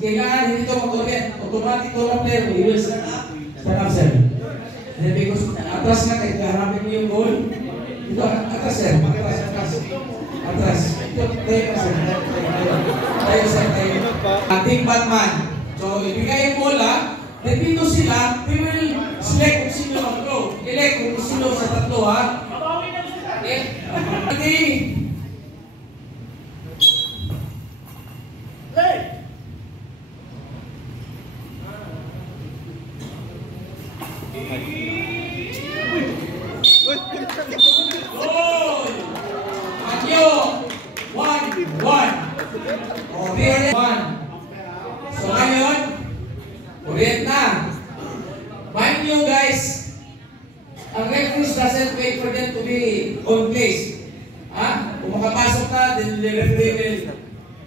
kailangan hindi ito mag-orient. Automatic to lang player. We will start up, sir. Then because atras nga, kahit kaharapin mo yung goal. Ito, atras, sir. Atras. Ito, tayo na, sir. Tayo, sir, tayo. Ating Batman. So, ibigay yung bola. Then dito sila, we will select kung sino mag-go. Elect kung sino sa tatlo, ha? Okay. Okay. So ngayon, ulit na. Mind you guys, ang referees doesn't wait for them to be on place. Kung makapasok na, then the referee will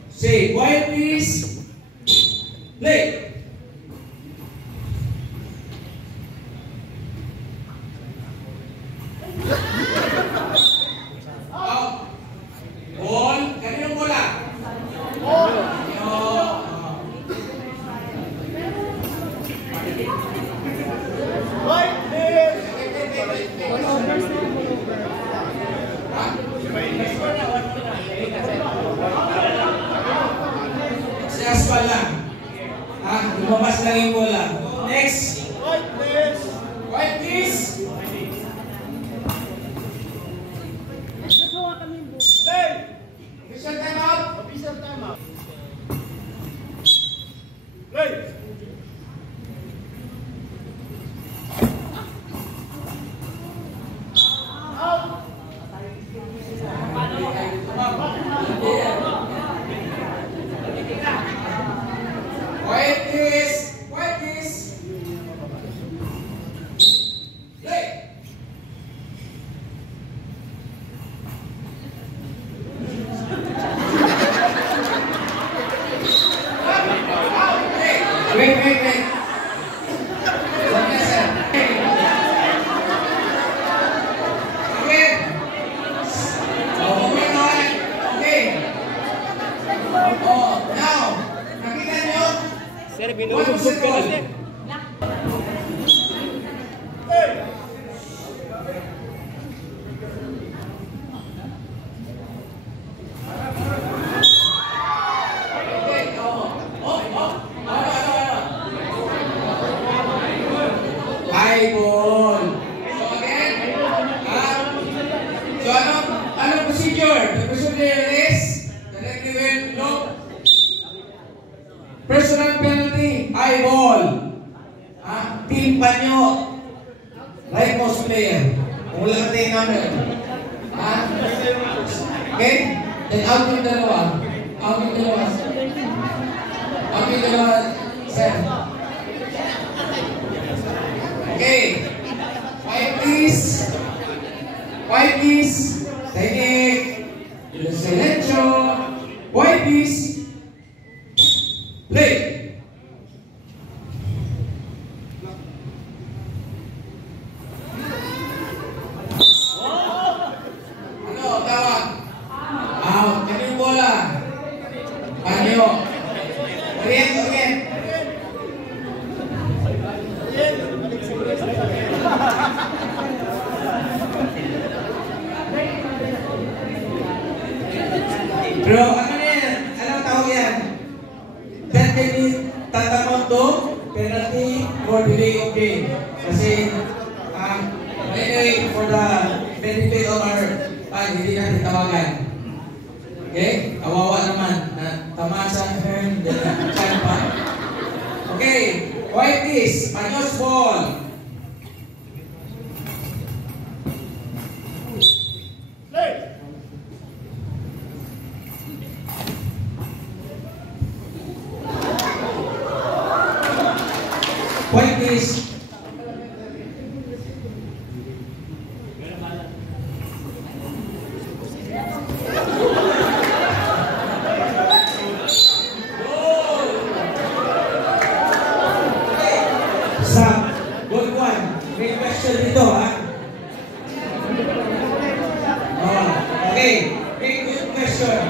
say, quiet please, play. Ball, kaninong bola? Aswal lang. Lumabas lang yung bola. Next. White please. White please. Play. Official time out. Official time out. Play. Quiet please. Quiet please. Play. Wait. Okay, sir. Okay. Okay. Now, nakita niyo? Sir, binubog ka na. High ball. So again, so ano procedure? The procedure is the referee will look. Personal penalty, high ball. Team panyo. Right most player. Kung wala ka tayo number. Okay? Then out yung dalawa. Out yung dalawa. Out yung dalawa. Sir. Okay. White please. White please. Technique. Silencio. White please. Play. Ano, tawag? Out. Ano yung bola? Panyo. Orient. Pero ano yan? Anong tawag yan? Penalty tatanong to, penalty for delay of game. Kasi, anyway, for the benefit of our hindi natin tawagan. Okay? Kawawa naman. Tamaan sa hand, chan pa. Okay. White is, Panyos ball. White is good one. May question dito, ha? Okay. May good question.